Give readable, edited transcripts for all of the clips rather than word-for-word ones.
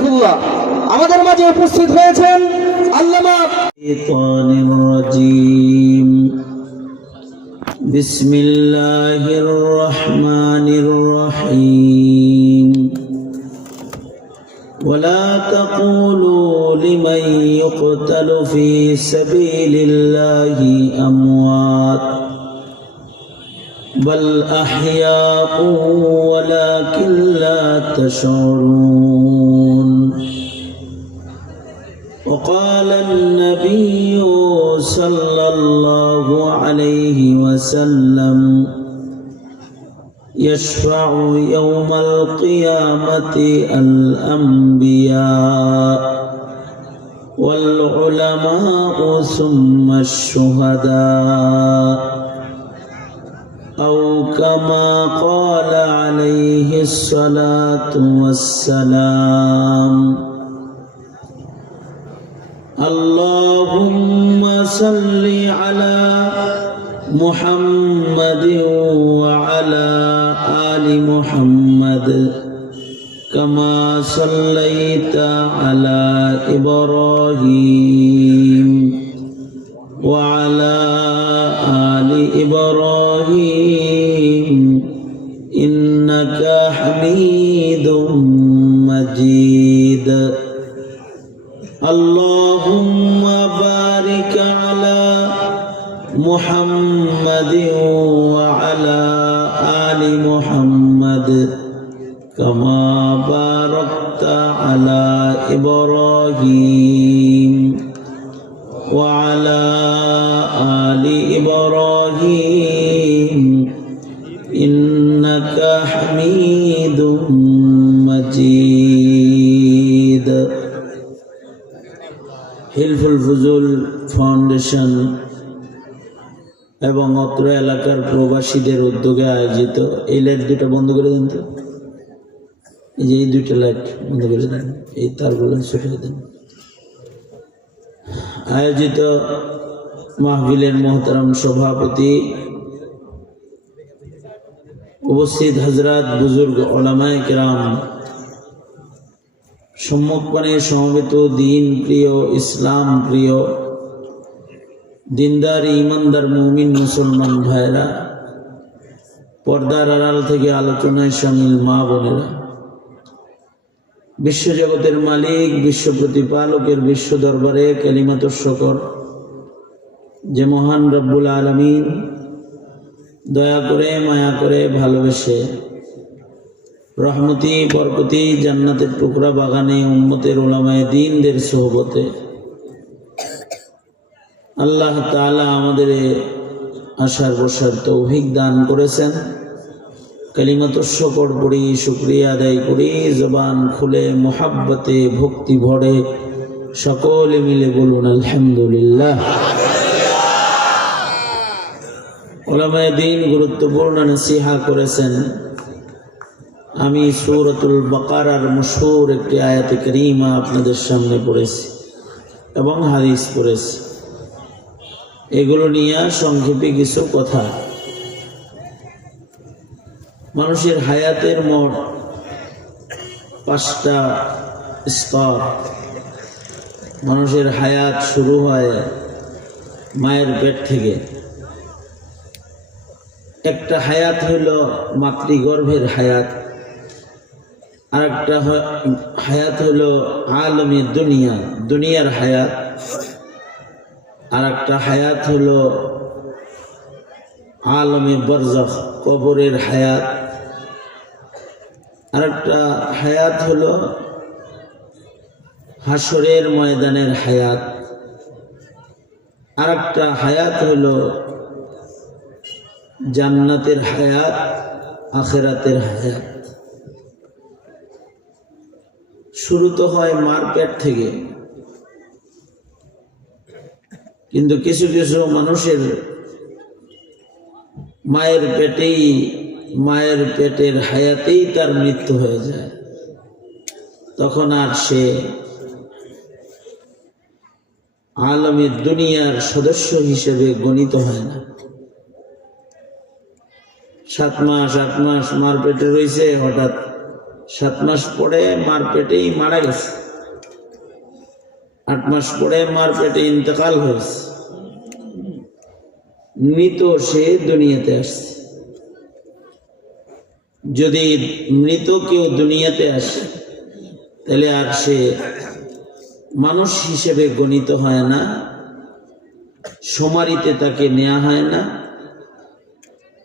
হাফিজাহুল্লাহ। আমাদের মাঝে উপস্থিত হয়েছেন আল্লামা বিসমিল্লাহির রহমানির রহিম। ولا تقولوا لمن يقتل في سبيل الله أموات بل أحياء ولكن لا تشعرون. وقال النبي صلى الله عليه وسلم يشفع يوم القيامة الأنبياء والعلماء ثم الشهداء أو كما قال عليه الصلاة والسلام. اللهم صل على محمد وعلى آل محمد كما صليت على إبراهيم وعلى آل إبراهيم إنك حميد مجيد. اللهم بارك على محمد وعلى آل محمد كما باركت على إبراهيم وعلى آل إبراهيم إنك حميد مجيد. হিলফুল ফুজুল ফাউন্ডেশন এবং অত্র এলাকার প্রবাসীদের উদ্যোগে আয়োজিত এই লাইট দুটো বন্ধ করে দেন তো, এই দুইটা লাইট বন্ধ করে দেন, এই তারগুলো সরিয়ে দেন। আয়োজিত মাহফিলের মোহতারাম সভাপতি, উপস্থিত হযরত বুজুর্গ উলামায়ে কেরাম, সম্মুখপানে সমবেত দিন প্রিয়, ইসলাম প্রিয়, দিনদার ইমানদার মুমিন মুসলমান ভাইরা, পর্দার আড়াল থেকে আলোচনায় শামিল মা বোনেরা, বিশ্বজগতের মালিক বিশ্ব প্রতিপালকের বিশ্ব দরবারে কালিমাতুশ শুকর যে মহান রব্বুল আলামিন দয়া করে মায়া করে ভালোবেসে রহমতি বরকতি জান্নাতের টুকরা বাগানে উম্মতের উলামায়ে দ্বীনদের সোহবতে আল্লাহ তাআলা আমাদের আশার বসার তৌফিক দান করেছেন। কালিমাতুশ শুকর পড়ি, শুকরিয়া আদায় করি, জবান খুলে মুহাব্বতে ভক্তি ভরে সকলে মিলে বলুন আলহামদুলিল্লাহ। উলামায়ে দ্বীন গুরুত্বপূর্ণ নসিহা করেছেন। আমি সূরাতুল বাকারার মশহুর একটি আয়াতে কারীমা আপনাদের সামনে পড়েছি এবং হাদিস পড়েছি। এগুলো নিয়ে সংক্ষেপে কিছু কথা। মানুষের হায়াতের মোট 5টা স্তর। মানুষের হায়াত শুরু হয় মায়ের পেট থেকে। একটা হায়াত হইল মাতৃগর্ভের হায়াত, আর একটা হায়াত হইল আলমী দুনিয়া, দুনিয়ার হায়াত, আর একটা হায়াত হইল আলমী বরজখ, কবরের হায়াত, আর একটা হায়াত হইল হাসরের ময়দানের হায়াত, আর একটা হায়াত হইল জান্নাতের হায়াত, আখিরাতের হায়াত। শুরু তো হয় মার পেট থেকে, কিন্তু কিছু কিছু মানুষের মায়ের পেটের হায়াতেই তার মৃত্যু হয়ে যায়। তখন আর সে আলমী দুনিয়ার সদস্য হিসেবে গণিত হয় না। 7 মাস 8 মাস মার পেটে রয়েছে, হঠাৎ 7 মাস পরে মার পেটেই মারা গেছে, 8 মাস পরে মার পেটে ইন্তেকাল হয়েছে, মৃত সে দুনিয়াতে আসছে। যদি মৃত কেউ দুনিয়াতে আসে তাহলে আর সে মানুষ হিসেবে গণিত হয় না, শুমারিতে তাকে নেওয়া হয় না,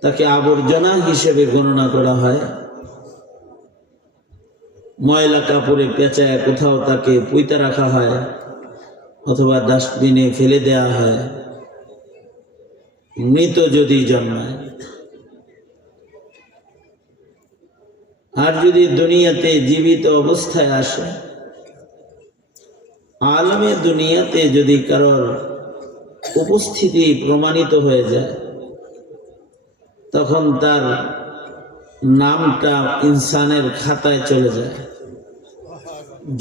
তাকে আবর্জনা হিসেবে গণনা করা হয়। ময়লা কাপড়ে পেঁচায় কোথাও তাকে পুঁতে রাখা হয় অথবা ডাস্টবিনে ফেলে দেওয়া হয় মৃত যদি জন্মায়। আর যদি দুনিয়াতে জীবিত অবস্থায় আসে, আলমে দুনিয়াতে যদি কারোর উপস্থিতি প্রমাণিত হয়ে যায়, তখন তার নামটা ইনসানের খাতায় চলে যায়।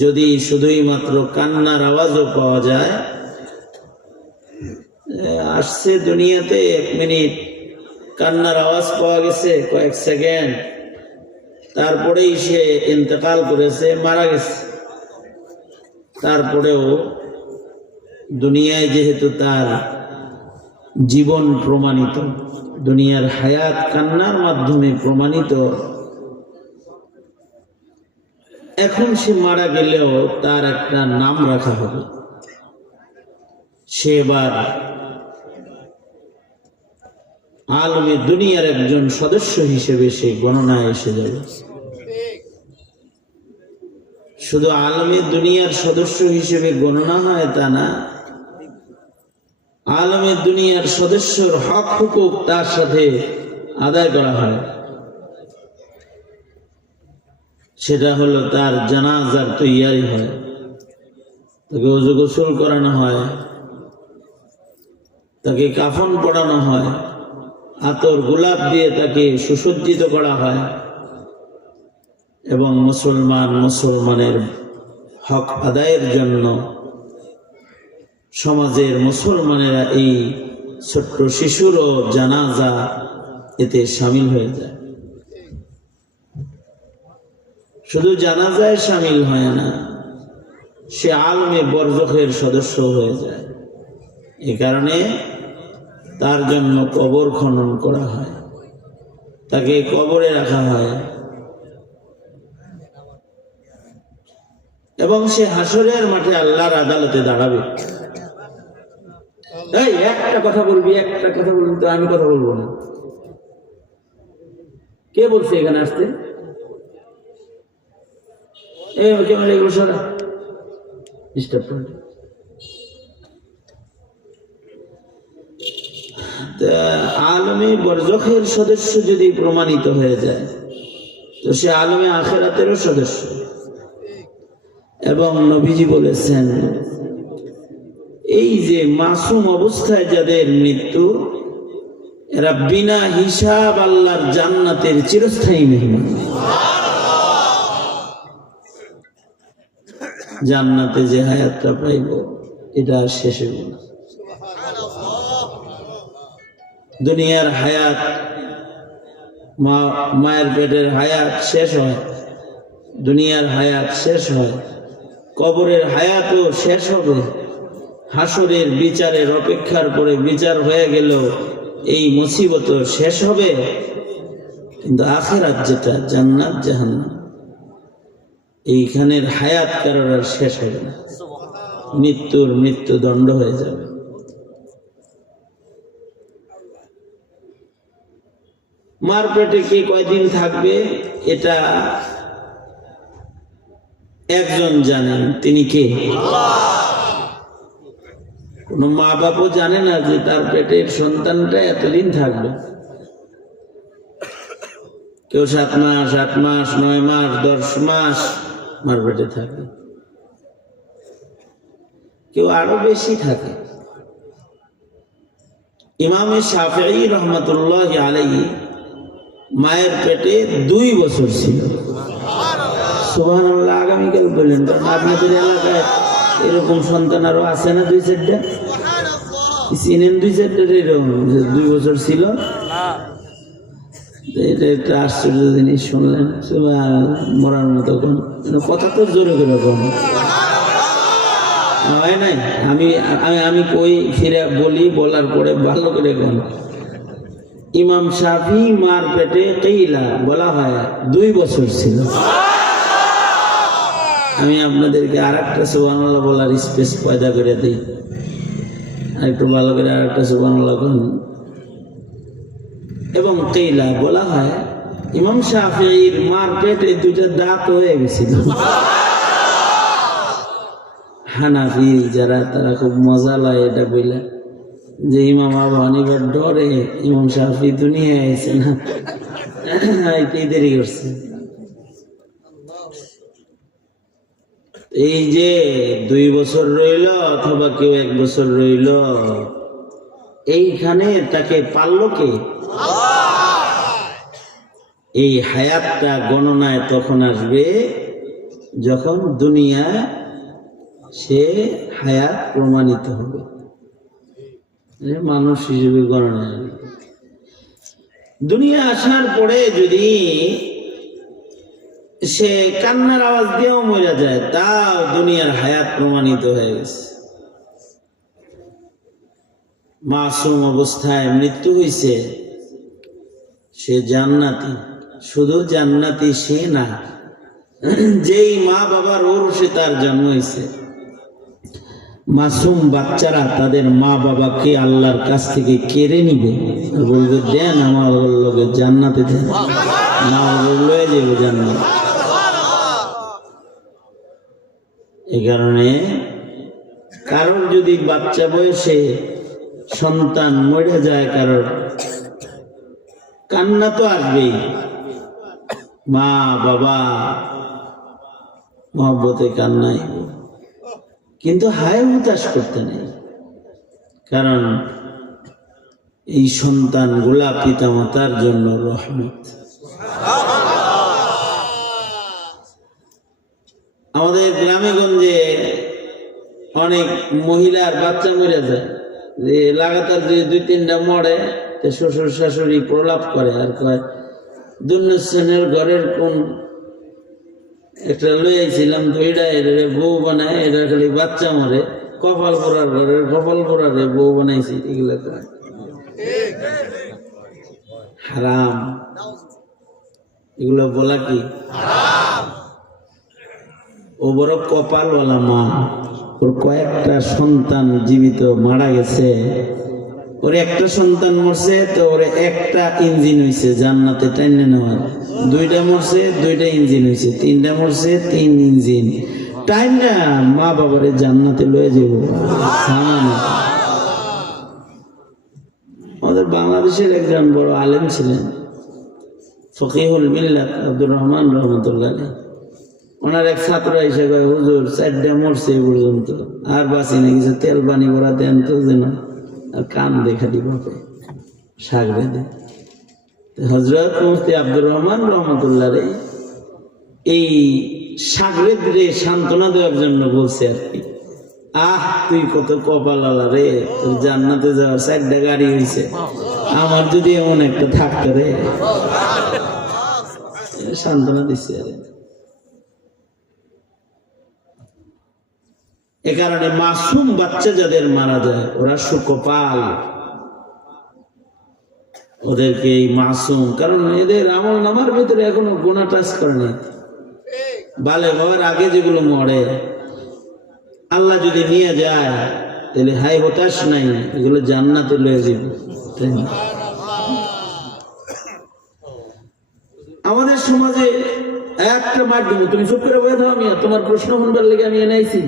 যদি শুধুই মাত্র কান্নার আওয়াজও পাওয়া যায়, আসছে দুনিয়াতে 1 মিনিট কান্নার আওয়াজ পাওয়া গেছে, কয়েক সেকেন্ড, তারপরেই সে ইন্তেকাল করেছে, মারা গেছে, তারপরেও দুনিয়ায় যেহেতু তার জীবন প্রমাণিত, দুনিয়ার হায়াত কান্নার মাধ্যমে প্রমাণিত, এখন সে মারা গেলেও তার একটা নাম রাখা হবে। সে এবার আলমে দুনিয়ার একজন সদস্য হিসেবে সে গণনায় এসে যাবে। শুধু আলমে দুনিয়ার সদস্য হিসেবে গণনা হয় তা না, আলমে দুনিয়ার সদস্যর হক হুকুক তার সাথে আদায় করা হয়। সেটা হলো তার জানাজার তৈয়ারি হয়, তাকে ওযু গোসল করানো হয়, তাকে কাফন পরানো হয়, আতর গোলাপ দিয়ে তাকে সুসজ্জিত করা হয় এবং মুসলমানের হক আদায়ের জন্য সমাজের মুসলমানেরা এই ছোট্ট শিশুরও জানাজা এতে শামিল হয়ে যায়। শুধু জানাজায় শামিল হয় না, সে আলমে বরজখের সদস্য হয়ে যায়। এ কারণে তার জন্য কবর খনন করা হয়, তাকে কবরে রাখা হয় এবং সে হাসরের মাঠে আল্লাহর আদালতে দাঁড়াবে। এই একটা কথা বলবি তো আমি কথা বলবো না। কে বলছে এখানে আসতে? এগুলো সারা ডিস্টার্ব করে। আলমে বরজখের সদস্য যদি প্রমাণিত হয়ে যায়, তো সে আলমে আখিরাতেরও সদস্য। এবং নবীজি বলেছেন, এই যে মাসুম অবস্থায় যাদের মৃত্যু, এরা বিনা হিসাব আল্লাহর জান্নাতের চিরস্থায়ী মেহমান। জান্নাতে যে হায়াতটা পাইব এটা আর শেষ হইব না। দুনিয়ার হায়াত, মায়ের পেটের হায়াত শেষ হয়, দুনিয়ার হায়াত শেষ হয়, কবরের হায়াতও শেষ হবে, হাসরের বিচারের অপেক্ষার পরে বিচার হয়ে গেল, এই মুসিবত শেষ হবে। কিন্তু আখিরাত যেটা জান্নাত জাহান্নাম, এইখানের হায়াত কারোর আর শেষ হবে না, মৃত্যুদণ্ড হয়ে যাবে। মার পেটে কে কয়দিন থাকবে এটা একজন জানেন, তিনি কে? কোন মা বাপও জানে না যে তার পেটের সন্তানটা এতদিন থাকবে। কেউ 7 মাস, 8 মাস, 9 মাস, 10 মাস মার পেটে থাকে, কেউ আরো বেশি থাকে। ইমামে শাফিঈ রহমাতুল্লাহ আলাইহি মায়ের পেটে 2 বছর ছিল। সুবহানাল্লাহ। আগামীকাল বললেন, কারণ আপনাদের এলাকায় এরকম সন্তান আরো আছে না 2-4টা? চিনেন 2-4টা এরকম 2 বছর ছিল? এটা একটা আশ্চর্য জিনিস শুনলেন, মরার মতো কোন কথা তো জোরে করে কোন হয় নাই। আমি আমি কই ফিরে বলি, বলার পরে ভালো করে কোন। ইমাম শাফি মার পেটে কেইলা বলা হয় 2 বছর ছিল। আমি আপনাদেরকে আর একটা সুবহানাল্লাহ বলার স্পেস পয়দা করে দিই, আর একটু ভালো করে আর একটা সুবহানাল্লাহ কোন। এবং কেইলা বলা হয় ইমাম শাফিঈর মার পেটে 2টা দাঁত হয়ে গেছিল। হানাফি যারা তারা খুব মজা লয় এটা বললে যে ইমাম আবু হানিফার ডরে ইমাম শাফি দুনিয়ায় আইছে না, এটাই দেরি করছে। এই যে 2 বছর রইল অথবা কেউ 1 বছর রইল, এইখানে তাকে পারল কে? এই হায়াতটা গণনায় তখন আসবে যখন দুনিয়া সে হায়াত প্রমাণিত হবে, মানুষ হিসেবে গণনা। দুনিয়া আসার পরে যদি সে কান্নার আওয়াজ দিয়েও মরে যায়, তাও দুনিয়ার হায়াত প্রমাণিত হয়ে গেছে। মাসুম অবস্থায় মৃত্যু হয়েছে, সে জান্নাতি। শুধু জান্নাতি সে না, যেই মা বাবার ওরসে তার জন্ম হয়েছে। মাসুম বাচ্চারা তাদের মা বাবাকে আল্লাহর কাছ থেকে কেড়ে নিবে, বলবে দেন আমার লোকের জান্নাতে দেন, না লয়ে যাবে জান্নাত। এই কারণে কারোর যদি বাচ্চা বয়সে সন্তান মরে যায়, কারোর কান্না তো আসবেই। মা বাবা মহব্বতে কান্নাই, কিন্তু হায় হুতাশ করতে নেই, কারণ এই সন্তান গুলা পিতামাতার জন্য রহমত। আমাদের গ্রামে গঞ্জে অনেক মহিলার বাচ্চা মরে যায়, যে লাগাতার যে 2-3টা মরে, শ্বশুর শাশুড়ি প্রলাপ করে আর কয় দুর্নশ্রেণের ঘরের কোন একটা লই আইছিলাম, 2টা এর বউ বানায়, এটা খালি বাচ্চা মরে, কপাল পোড়ার ঘরের কপাল পোড়ারে বউ বানাইছি, এগুলো কয় হারাম। এগুলো বলা কি? ও বড় কপালওয়ালা মা, ওর কয়েকটা সন্তান জীবিত মারা গেছে, ওর একটা সন্তান মরছে তো ওর একটা ইঞ্জিন হয়েছে জান্নাতে টাইনে নেওয়ার, 2টা মরছে 2টা ইঞ্জিন হয়েছে, 3টা মরছে 3 ইঞ্জিন টাইনা মা বাবারে জান্নাতে লয়ে যাব। আমাদের বাংলাদেশের একজন বড় আলেম ছিলেন, ফকিহুল মিল্লাত আব্দুর রহমান রহমতুল্লাহ আলাইহি। ওনার এক ছাত্র এসে কয় হুজুর 4টা মরছে এ পর্যন্ত, আর বাঁচি না, কিছু তেল পানি ভরা দেন তো যেন। আর কান দেখা দিব সাগরে দেন। হযরত মুফতি আব্দুর রহমান রহমতুল্লাহ আলাইহি এই সাগরেদরে সান্ত্বনা দেওয়ার জন্য বলছে আর কি, আহ তুই কত কপালওয়ালা রে, তোর জান্নাতে যাওয়ার 4টা গাড়ি হয়েছে, আমার যদি এমন একটা থাকতো রে। সান্ত্বনা দিচ্ছে আর। এ কারণে মাসুম বাচ্চা যাদের মারা যায় ওরা সুকপাল, ওদেরকে এই মাসুম, কারণ এদের আমল নামার ভিতরে এখনো গুনাহ টাচ করেনি। বালে হওয়ার আগে যেগুলো মরে, আল্লাহ যদি নিয়ে যায় তাহলে হাই হতাশ নাই, এগুলো জান্নাতে লয়ে যাবে। আমাদের সমাজে একটা মাধ্যম, তুমি চুপ করে বয়ে থাও, আমি তোমার প্রশ্ন শুনবার লেগে আমি এনেছি।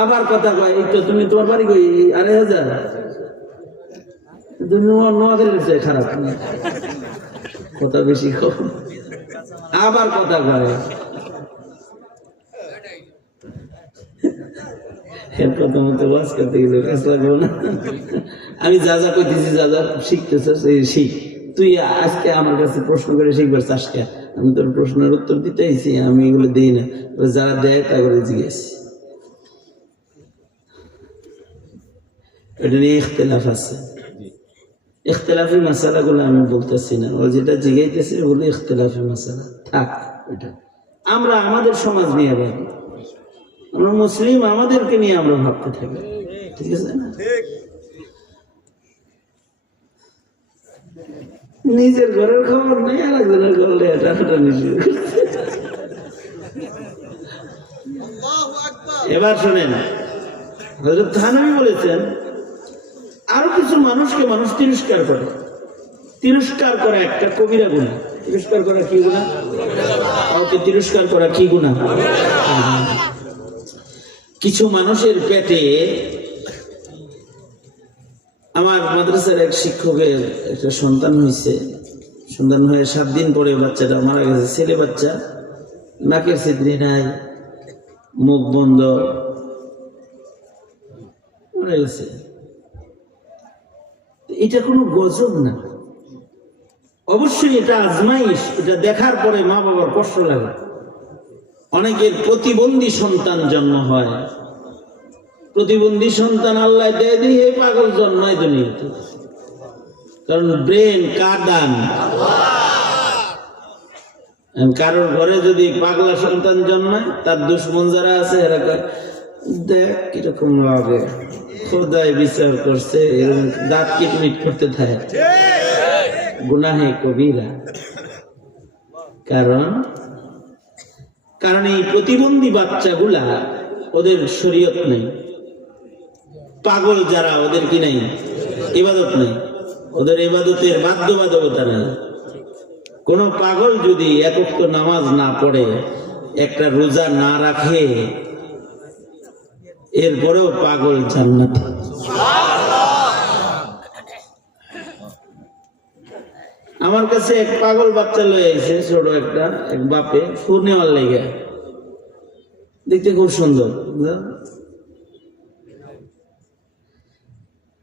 আবার কথা কয় এই তো তুমি তোমার বাড়ি কই 2,500 নোয়াখালী খারাপ কথা বেশি কম। আবার কথা কয় এর কথা মতো বাস করতে গেলে কাজ লাগবো না। আমি যা যা কইতেছি, যা যা শিখতেছ শিখ। তুই আজকে আমার কাছে প্রশ্ন করে শিখবার চাস কে? আমি তোর প্রশ্নের উত্তর দিতে আইছি, আমি এগুলো দিই না, যারা দেয় তা করে জিজ্ঞেস। এটা নিয়ে ইখতিলাফ আছে। ইখতিলাফি মাসালাগুলো আমি বলতেছি না, ও যেটা জিগাইতেছে ওগুলো ইখতিলাফি মাসালা থাক। ওইটা আমরা আমাদের সমাজ নিয়ে ভাবি, আমরা মুসলিম, আমাদেরকে নিয়ে আমরা ভাবতে থাকি, ঠিক আছে না? নিজের ঘরের খবর নেই, আরেকজনের করলে এটা নিজে। এবার শোনেন, হযরত থানভী বলেছেন আরো কিছু মানুষকে মানুষ তিরস্কার করে, তিরস্কার করা একটা কবিরা গুনাহ। তিরস্কার করা কি গুনাহ? কাউকে তিরস্কার করা কি গুনাহ? কিছু মানুষের পেটে, আমার মাদ্রাসার এক শিক্ষকের একটা সন্তান হয়েছে, সন্তান হয়ে 7 দিন পরে বাচ্চাটা মারা গেছে। ছেলে বাচ্চা, নাকের ছিদ্রি নাই, মুখ বন্ধ, মারা গেছে। এটা কোনো গজব না, অবশ্যই এটা আজমাইশ। এটা দেখার পরে মা বাবার কষ্ট লাগে। অনেকের প্রতিবন্ধী সন্তান জন্ম হয়, প্রতিবন্ধী সন্তান আল্লাহ দেয় দিয়ে পাগল জন্মায় দুনিয়াতে, কারণ ব্রেন কার দান? কারোর ঘরে যদি পাগলা সন্তান জন্মায়, তার দুশ্মন যারা আছে এরা দেখ কিরকম লাগে, খোদায় বিচার করছে, এরকম দাঁত কিটমিট করতে থাকে, গুনাহে কবিরা। কারণ এই প্রতিবন্ধী বাচ্চাগুলা, ওদের শরীয়ত নেই। পাগল যারা, ওদের কি নাই? ইবাদত নেই, ওদের ইবাদতের বাধ্যবাধকতা নেই। কোন পাগল যদি এক ওয়াক্ত নামাজ না পড়ে, একটা রোজা না রাখে, এরপরেও পাগল জান্নাতে। আমার কাছে এক পাগল বাচ্চা লয়ে আইছে, ছোট একটা, এক বাপে ফুল নেওয়ার লেগে, দেখতে খুব সুন্দর।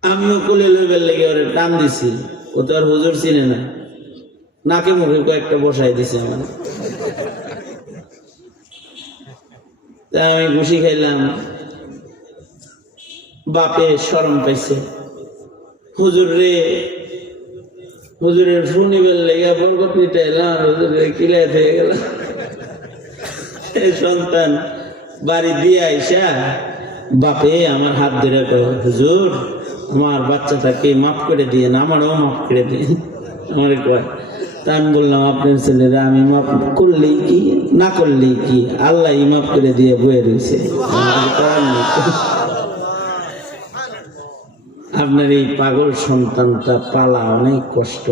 আমিও কোলে লইবার লেগে ওরে টান দিছি, ও তো আর হুজুর চিনে না, নাকে মুখে কয়েকটা বসাই দিছে আমার। তা আমি ঘুষি খাইলাম, বাপে শরম পাইছে, হুজুর রে, হুজুরের ফোন নিবার লেগে বরকত নিতে এলাম, হুজুরের কিলাই থেকে গেলাম। সন্তান বাড়ি দিয়ে আইসা বাপে আমার হাত ধরে কয়, হুজুর আমার বাচ্চাটাকে মাফ করে দিয়ে, না আমারও মাফ করে দিয়ে। আমার কয়, তা আমি বললাম আপনার ছেলেরা আমি মাফ করলেই কি না করলেই কি, আল্লাহ মাফ করে দিয়ে বয়ে রয়েছে। আপনার এই পাগল সন্তানটা পালা অনেক কষ্ট।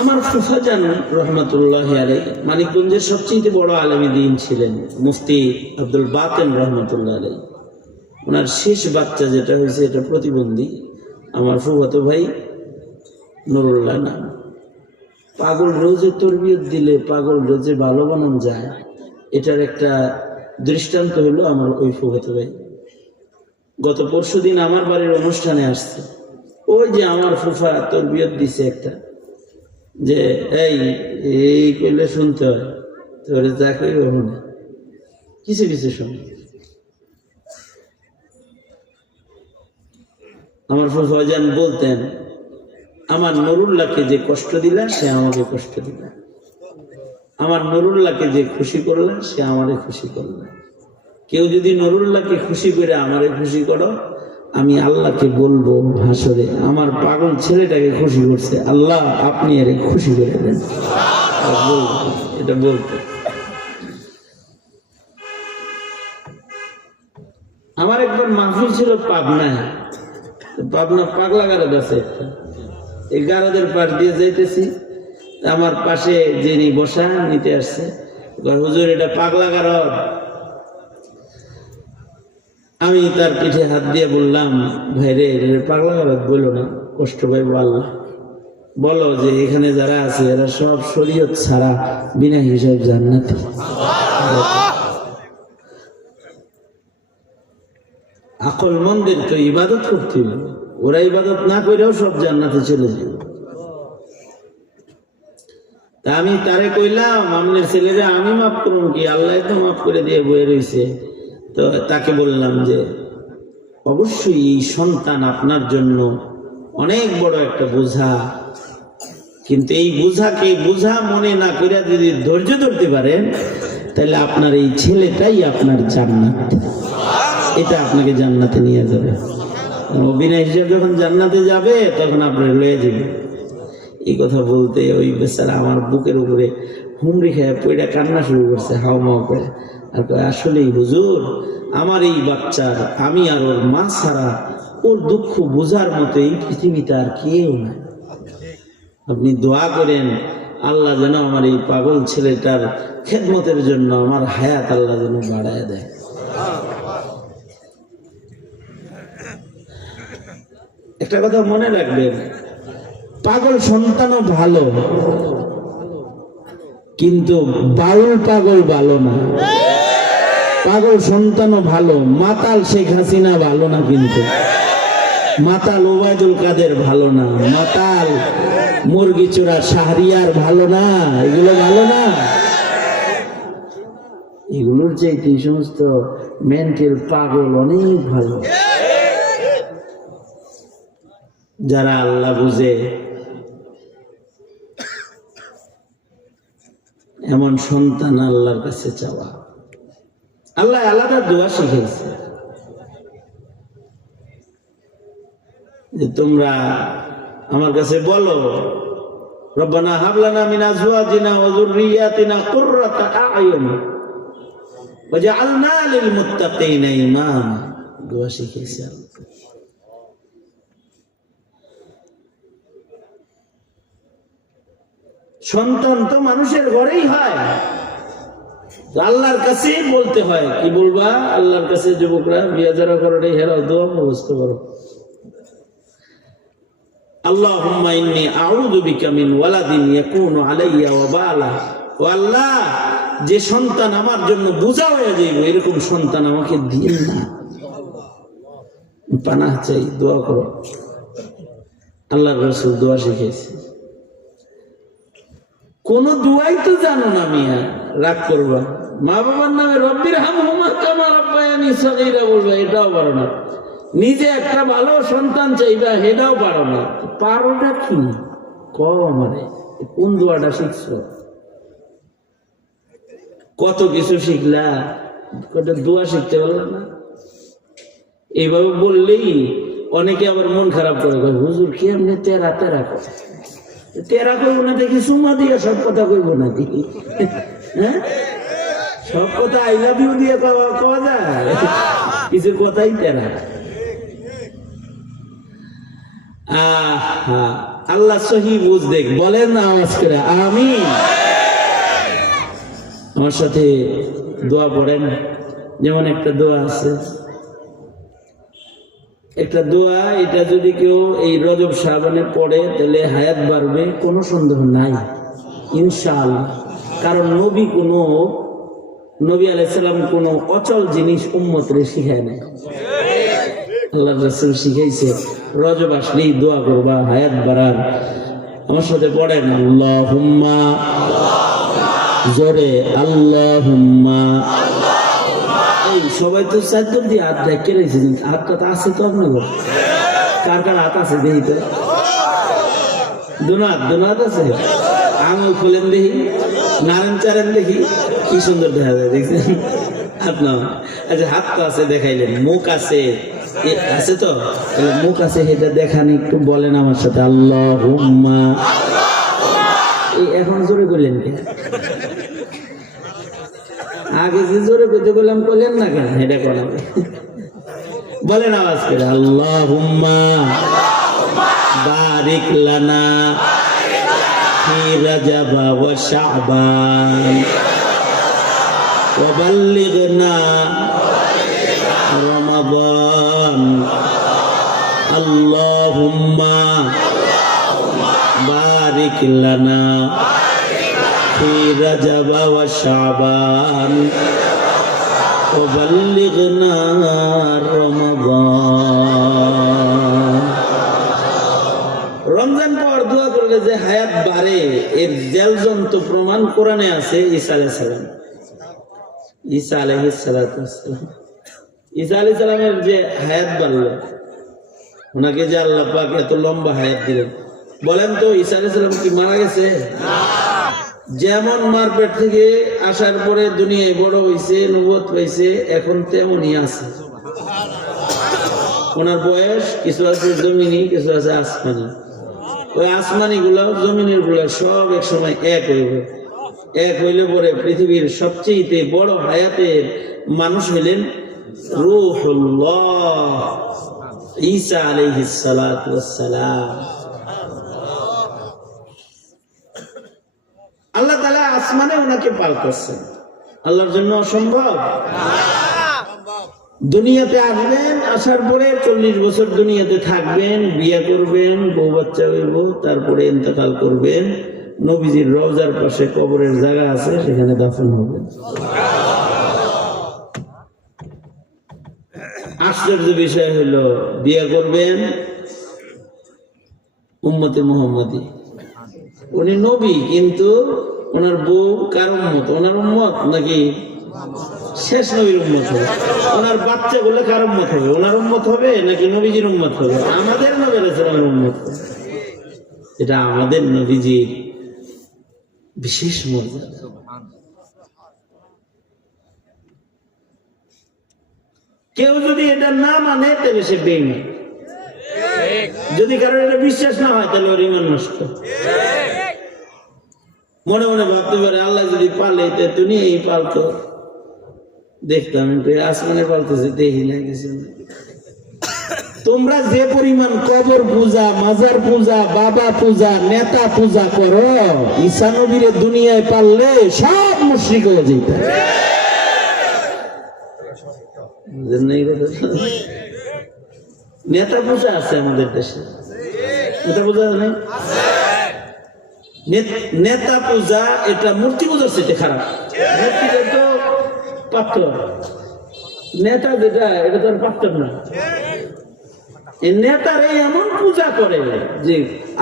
আমার ফুফাজান রহমতুল্লাহ আলাইহি মানিকগঞ্জের সবচেয়ে বড় আলেমী দ্বীন ছিলেন, মুফতি আব্দুল বাতেন রহমতুল্লাহ আলাইহি। ওনার শেষ বাচ্চা যেটা হয়েছে এটা প্রতিবন্ধী, আমার ফুফাতো ভাই নুরুল্লাহ নাম। পাগল রোজে তরবিয়ত দিলে পাগল রোজে ভালো বানানো যায়, এটার একটা দৃষ্টান্ত হলো আমার ওই ফুফাতো ভাই। গত পরশুদিন আমার বাড়ির অনুষ্ঠানে আসছে, ওই যে আমার ফুফা তরবিয়ত দিছে একটা, যে এই কইলে শুনতে হয়, তোরে যা কইব মনে কিছু কিছু শুনে। আমার ফুফাজান বলতেন, আমার নুরুল্লাহকে যে কষ্ট দিলা সে আমাকে কষ্ট দিলা, আমার নুরুল্লাহকে যে খুশি করলা সে আমারে খুশি করলা। কেউ যদি নুরুল্লাহকে খুশি করে আমারে খুশি করো, আমি আল্লাহকে বলবো হাসরে, আমার পাগল ছেলেটাকে খুশি করছে, আল্লাহ আপনি এর খুশি করে দেন। এটা বলতে আমার একবার মাহফিল ছিল পাবনায়, পাবনা পাগলা গারদ আছে একটা, এই গারদের পাশ দিয়ে যাইতেছি, আমার পাশে যিনি বসা নিতে আসছে, হুজুর এটা পাগলা গারদ। আমি তার পিঠে হাত দিয়ে বললাম, ভাইরে পাগলা গারদ বললো না, কষ্ট পাইব আল্লাহ, বলো যে এখানে যারা আছে এরা সব শরীয়ত ছাড়া বিনা হিসাব জান্নাতি। আকল মন্দির তো ইবাদত করতে হবে, ওরা ইবাদত না করেও সব জান্নাতে চলে যাবে। তা আমি তারে কইলাম, আপনার ছেলেরা আমি মাফ করুন কি, আল্লাহ তো মাফ করে দিয়ে বয়ে রয়েছে। তো তাকে বললাম যে অবশ্যই এই সন্তান আপনার জন্য অনেক বড় একটা বোঝা, কিন্তু এই বোঝাকে বোঝা মনে না করে যদি ধৈর্য ধরতে পারেন তাহলে আপনার এই ছেলেটাই আপনার জান্নাত, এটা আপনাকে জান্নাতে নিয়ে যাবে। অভিনয় হিসেবে যখন জান্নাতে যাবে তখন আপনার লয়ে যাবে। এই কথা বলতে ওই বেচারা আমার বুকের উপরে হুমড়ি খেয়ে পইড়া কান্না শুরু করছে হাও মাও করে, আর আসলেই হুজুর আমার এই বাচ্চার আমি আর ওর মা ছাড়া ওর দুঃখ বোঝার মতো এই পৃথিবীতে আর কেউ না। আপনি দোয়া করেন আল্লাহ যেন আমার এই পাগল ছেলেটার খেদমতের জন্য আমার হায়াত আল্লাহ যেন বাড়ায় দেয়। একটা কথা মনে রাখবেন, পাগল সন্তানও ভালো, কিন্তু বাউল পাগল ভালো না। পাগল সন্তানও ভালো, মাতাল শেখ হাসিনা ভালো না, কিন্তু মাতাল ওবায়দুল কাদের ভালো না, মাতাল মুরগি চোরা শাহরিয়ার ভালো না, এগুলো ভালো না। এগুলোর চাইতে এই সমস্ত মেন্টাল পাগল অনেক ভালো। যারা আল্লাহ বুঝে এমন সন্তান আল্লাহর কাছে চাওয়া। আল্লাহ আলাদা দোয়া শিখেছে যে তোমরা আমার কাছে বলো, রব্বানা হাব লানা মিন আজওয়াজিনা ওয়া যুররিয়াতিনা কুররাতা আ'য়ুন ওয়াজআলনা লিল মুত্তাকিনা ইমামা। দোয়া শিখেছে। সন্তান তো মানুষের ঘরেই হয়, আল্লাহর কাছে বলতে হয়। কি বলবা? আল্লাহর কাছে যুবকরা বিয়া যারা করো হেরাও দোয়া মুখস্থ করো, আল্লাহুম্মা ইন্নী আউযু বিকা মিন ওয়ালাদিন ইয়াকুনু আলাইয়া ওয়াবালা। ও আল্লাহ, যে সন্তান আমার জন্য বোঝা হয়ে যাইবে এরকম সন্তান আমাকে দিন না। পানাহ চাই, দোয়া করো। আল্লাহর রাসূল দোয়া শিখিয়েছে। কোন দোয়াই তো জানো না মিয়া, রাগ করবা। মা বাবার নামে রব্বির হামহুমা কামা রাব্বায়ানি সগীরা বলবা, এটাও পারো না। নিজে একটা ভালো সন্তান চাইবা, এটাও পারো না। পারো না কি কও আমারে, কোন দোয়াটা শিখছো? কত কিছু শিখলা, কত দোয়া শিখতে পারলা না। এইভাবে বললেই অনেকে আবার মন খারাপ করে, হুজুর কি আপনি তেরা তেরা কথা, তেরা কইব না দেখি সুমা দিয়ে সব কথা কইব না দেখি, হ্যাঁ সব কথা আই লাভ ইউ দিয়ে কওয়া যায়, কিছু কথাই তেরা। আল্লাহ সহি বুঝ দেখ, বলেন না আওয়াজ করে আমিন। আমার সাথে দোয়া পড়েন। যেমন একটা দোয়া আছে, একটা দোয়া, এটা যদি কেউ এই রজব শ্রাবণে পড়ে তাহলে হায়াত বাড়বে, কোনো সন্দেহ নাই ইনশাআল্লাহ। কারণ নবী আলাইহিস সালাম কোনো অচল জিনিস উম্মতরে শিখায় নাই। আল্লাহর রাসূল শিখাইছে রজব আসলেই দোয়া করবা হায়াত বাড়ার। আমার সাথে পড়েন আল্লাহুম্মা, জোরে আল্লাহুম্মা। এই সবাই তো চারজন দিয়ে হাত রেখে রয়েছে, হাতটা তো আছে তো আপনার, কার কার হাত আছে দেখি তো, দুনাত আছে, আঙুল খুলেন দেখি, নারায়ণ চারেন দেখি, কি সুন্দর দেখা যায় দেখছেন আপনার। আচ্ছা হাত তো আছে দেখাইলেন, মুখ আছে আছে তো, মুখ আছে সেটা দেখান একটু, বলেন আমার সাথে আল্লাহুম্মা। এখন জোরে করলেন কে? আগে যে জোরে করতে বললাম করলেন না কেন? এটা করেন, বলেন আওয়াজ করে আল্লাহুম্মা বারিক লানা ফি রাজাব ওয়া শাবান ওয়া বাল্লিগনা রমাদান। আল্লাহুম্মা বারিক লানা ফি রাজাব ওয়া শাবান ওয়া বাল্লিগনা রমাদান। রমজান পর দোয়া করলে যে হায়াত বাড়ে এর জলজন্ত প্রমাণ কোরআনে আছে। ঈসা আলাইহিস সালাম, ঈসা আলাইহিস সালাম যে হায়াত বাড়ল, ওনাকে যে আল্লাহ পাক এত লম্বা হায়াত দিলেন, বলেন তো ঈসা আলাইহিস সালাম কি মারা গেছে? যেমন মার পেট থেকে আসার পরে দুনিয়ায় বড় হইছে, নবুয়ত পাইছে, এখন তেমনই আছে। ওনার বয়স কিছু আছে জমিনি, কিছু আছে আসমানি। ওই আসমানি গুলা জমিনের গুলা সব এক সময় এক হইবে। এক হইলে পরে পৃথিবীর সবচেয়ে বড় হায়াতের মানুষ হইলেন রূহুল্লাহ ঈসা আলাইহিস সালাতু ওয়াস সালাম। আল্লাহ তাআলা আসমানে ওনাকে পাল্টাচ্ছেন। আল্লাহর জন্য অসম্ভব? দুনিয়াতে আসবেন, আসার পরে 40 বছর দুনিয়াতে থাকবেন, বিয়ে করবেন, বউ বাচ্চা হইব, তারপরে ইন্তেকাল করবেন। নবীজির রওজার পাশে কবরের জায়গা আছে, সেখানে দাফন হবেন। আশ্চর্য বিষয় হলো, বিয়ে করবেন উম্মতে মুহাম্মাদি। উনি নবী, কিন্তু ওনার বউ কার উম্মত? ওনার উম্মত নাকি শেষ নবীর উম্মত হবে? ওনার বাচ্চাগুলো কার উম্মত হবে? ওনার উম্মত হবে নাকি নবীজির উম্মত হবে? আমাদের নবী আলাইহিস সালামের উম্মত। এটা আমাদের নবীজির বিশেষ মর্যাদা। কেউ যদি এটা না মানে তাহলে সে বেঈমান। যদি কারোর এটা বিশ্বাস না হয় তাহলে ওর ঈমান নষ্ট। মনে মনে ভাবতে পারে আল্লাহ যদি পালে দুনিয়াই পালতো, দেখতাম, আসমানে পালতেছে, দেখি না কিছু। তোমরা যে পরিমাণ কবর পূজা, মাজার পূজা, বাবা পূজা, নেতা পূজা করো, ঈসা নবীরে দুনিয়ায় পাললে সব মুশরিক হয়ে যেত। নেতা পূজা আছে আমাদের দেশে, নেতা পূজা নেই? নেতা পূজা এটা মূর্তি পূজার চেয়ে খারাপ। মূর্তিটা তো পাথর, নেতা যেটা এটা তো আর পাথর না। নেতারে এমন পূজা করে যে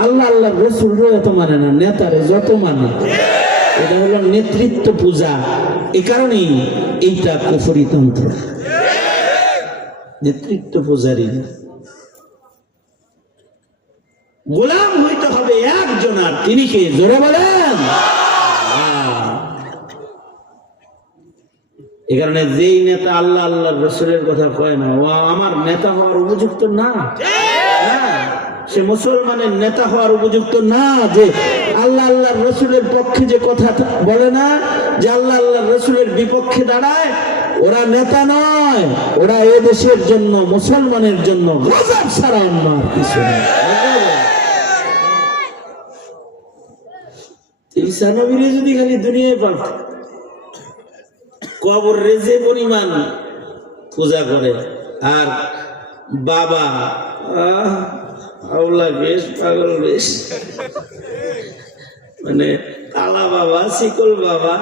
আল্লাহ আল্লাহ রসুল এত মানে না, নেতারে যত মানে। এটা হলো নেতৃত্ব পূজা। এই কারণেই এইটা কুফরি তন্ত্র, নেতৃত্ব পূজারী। গোলাম হইতে হবে একজন, আর তিনি কে? জোরে বলেন। এই কারণে যেই নেতা আল্লাহ আল্লাহ রসুলের কথা কয় না, ও আমার নেতা হওয়ার উপযুক্ত না। সে মুসলমানের নেতা হওয়ার উপযুক্ত না। যে আল্লাহ আল্লাহ রসুলের পক্ষে যে কথা বলে না, যে আল্লাহ আল্লাহ রসুলের বিপক্ষে দাঁড়ায়, ওরা নেতা নয়। ওরা এ দেশের জন্য, মুসলমানের জন্য গজব ছাড়া অন্য আর কিছু নয়। ঈসা নবীরে যদি খালি দুনিয়ায় পালত, কবর যে পরিমাণ পূজা করে, আর বাবা আউলা বেশ, পাগল বেশ, মানে কালা বাবা, শিকল বাবা,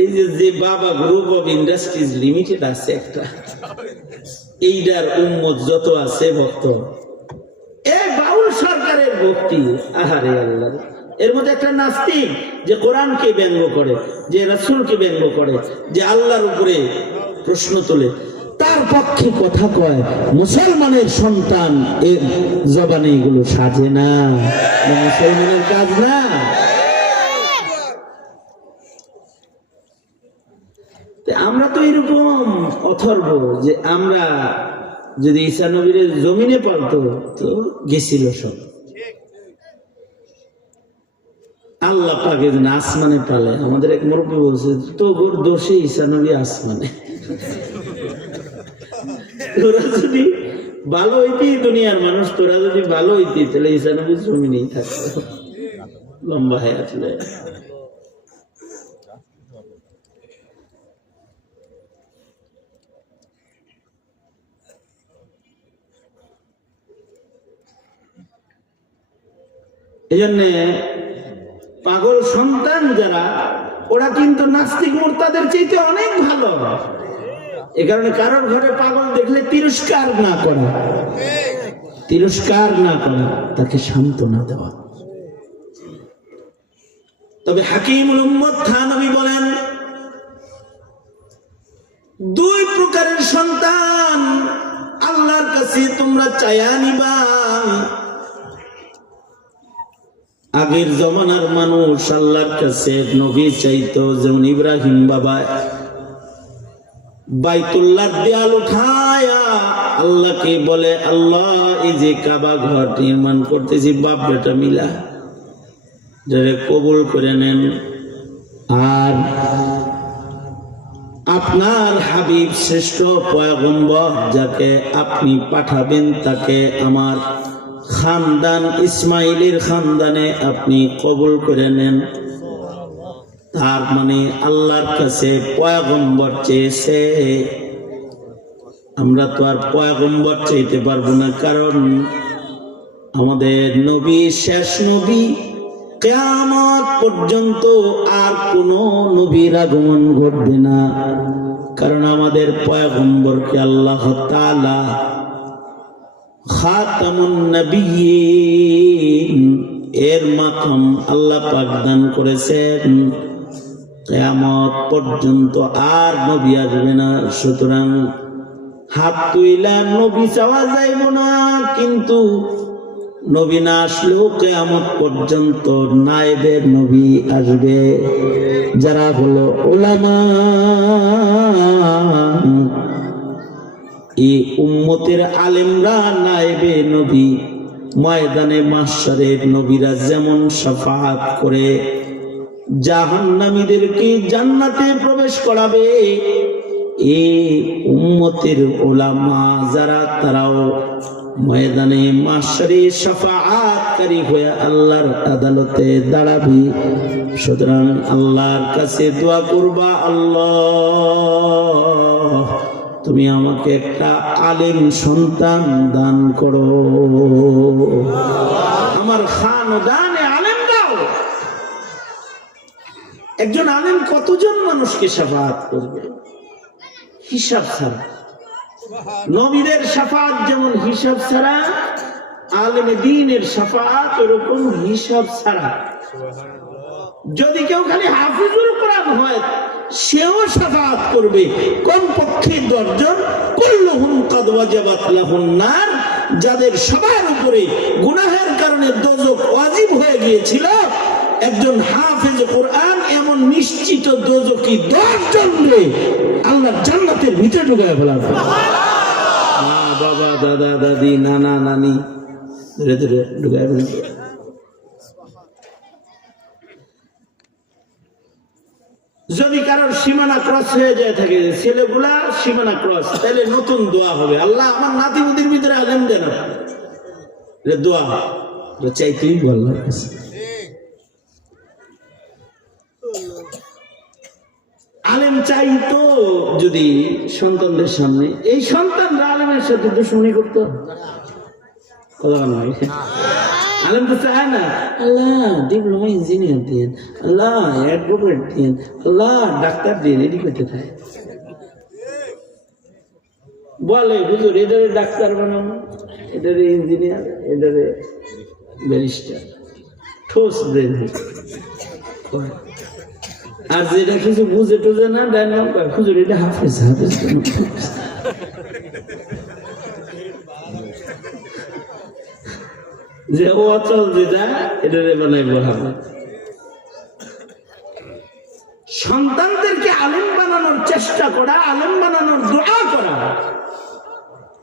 এই যে বাবা গ্রুপ অফ ইন্ডাস্ট্রিজ লিমিটেড আছে একটা, এইটার উম্মত যত আছে ভক্ত, এই বাউল সরকারের ভক্তি, আহারে আল্লাহ। এর মধ্যে একটা নাস্তিক যে কোরআনকে ব্যঙ্গ করে, যে রাসূলকে ব্যঙ্গ করে, যে আল্লাহর উপরে প্রশ্ন তোলে, তার পক্ষে কথা কয়। মুসলমানের সন্তান এর জবানে এগুলো সাজে না, মুসলমানের কাজ না। আমরা তো এরকম অথর্ব যে আমরা যদি ঈসা নবীর জমিনে পালতো তো গেছিল সব। আল্লাহ পাকে যেন আসমানে পালে। আমাদের এক মুরব্বী বলছে, তো গোর দোষে ঈসা নবী আসমানে। তোরা যদি ভালো হইতি, দুনিয়ার মানুষ তোরা যদি ভালো হইতি, তাহলে ঈসা নবী জমিনেই থাকতো, লম্বা হায়াত লয়ে। এই জন্যে পাগল সন্তান যারা, ওরা কিন্তু নাস্তিক মুরতাদের চাইতে অনেক ভালো। এ কারণে কারোর ঘরে পাগল দেখলে তিরস্কার না করা, তিরস্কার না করা, তাকে সান্ত্বনা দেওয়া। তবে হাকিমুল উম্মত থানবী বলেন, দুই প্রকারের সন্তান আল্লাহ আল্লাহর কাছে তোমরা চায়া নিবা। আগের জমানার মানুষ আল্লাহর কাছে নবী চাইতো, যেমন ইব্রাহিম বাবা বাইতুল্লাহ দেয়াল উঠায়া আল্লাহকে বলে, আল্লাহ এই যে কাবা ঘর নির্মাণ করতেছি বাপ বেটা মিলা যারা কবুল করে নেন, আর আপনার হাবিব শ্রেষ্ঠ পয়গম্বর যাকে আপনি পাঠাবেন তাকে আমার খানদান ইসমাইলের খানদানে আপনি কবুল করে নেন। তার মানে আল্লাহর কাছে পয়গম্বর চেয়েছে। আমরা তো আর পয়গম্বর চাইতে পারবো না, কারণ আমাদের নবী শেষ নবী। কিয়ামত পর্যন্ত আর কোন নবীর আগমন ঘটবে না, কারণ আমাদের পয়গম্বরকে আল্লাহ তাআলা খাতামুন নবিয়্যিন এর মাকাম আল্লাহ পাক দান করেছেন। কিয়ামত পর্যন্ত আর নবী আসবে না। সুতরাং হাত তুইলা নবী চাওয়া যাইব না, কিন্তু নবী না আসলেও কিয়ামত পর্যন্ত নায়েবের নবী আসবে, যারা হলো উলামা। এই উম্মতের আলেমরা নায়েবে নবী। ময়দানে মাহশারের নবীরা যেমন শাফাআত করে জাহান্নামীদেরকে জান্নাতে প্রবেশ করাবে, এই উম্মতের উলামা যারা তারাও ময়দানে মাহশারে শাফাআতকারী হয়ে আল্লাহর আদালতে দাঁড়াবে। সুতরাং আল্লাহর কাছে দোয়া করবা, আল্লাহ তুমি আমাকে একটা আলেম সন্তান দান করো, আমার খানদানে আলেম দাও। একজন আলেম কতজন মানুষকে শাফাআত করবে হিসাব ছাড়া। নবীদের শাফাআত যেমন হিসাব ছাড়া, আলেমে দ্বীনের শাফাআত এরকম হিসাব ছাড়া। যদি কেউ খালি হাফিজুল কোরআন হয় সেও শাফাআত করবে, কমপক্ষে 10 জন। কুল্লুহুম কাদ ওয়াজাবাত লাহুন নার, যাদের সবার উপরে গুনাহের কারণে দোজখ ওয়াজিব হয়ে গিয়েছিল, একজন হাফেজ কোরআন এমন নিশ্চিত দোজখী 10 জনকে আল্লাহ জান্নাতের ভিতরে ঢুকায় ফেলাবে। মা বাবা দাদা দাদি নানা নানি ধীরে ধীরে ঢুকায় ফেলবে। যদি কারোর সীমানা ক্রস হয়ে যায় থাকে, ছেলেগুলা সীমানা ক্রস, তাহলে নতুন দোয়া হবে, আল্লাহ আমার নাতিপুতির ভিতরে আলেম দেন। দোয়া চাইতেই বলল। আলেম চাইতো যদি সন্তানদের সামনে, এই সন্তানরা আলেমের সাথে দুশমনি করতো, আলেম তো চায় না আল্লাহ ডিপ্লোমা ইঞ্জিনিয়ার দিন, আল্লাহ অ্যাডভোকেট দিন, আল্লাহ ডাক্তার দিন, এটি করতে থাকে। বলে হুজুর এটারে ডাক্তার বানানো, এটারে ইঞ্জিনিয়ার, এটারে ব্যারিস্টার, ঠোস ব্রেন। আর যেটা কিছু বুঝে টুঝে না ডায়নাম হুজুর এটা হাফেজ হাফেজ। যে ও অচল যেটা এটারে বানাইব হাফেজ। সন্তানদেরকে আলেম বানানোর চেষ্টা করা, আলেম বানানোর দোয়া করা,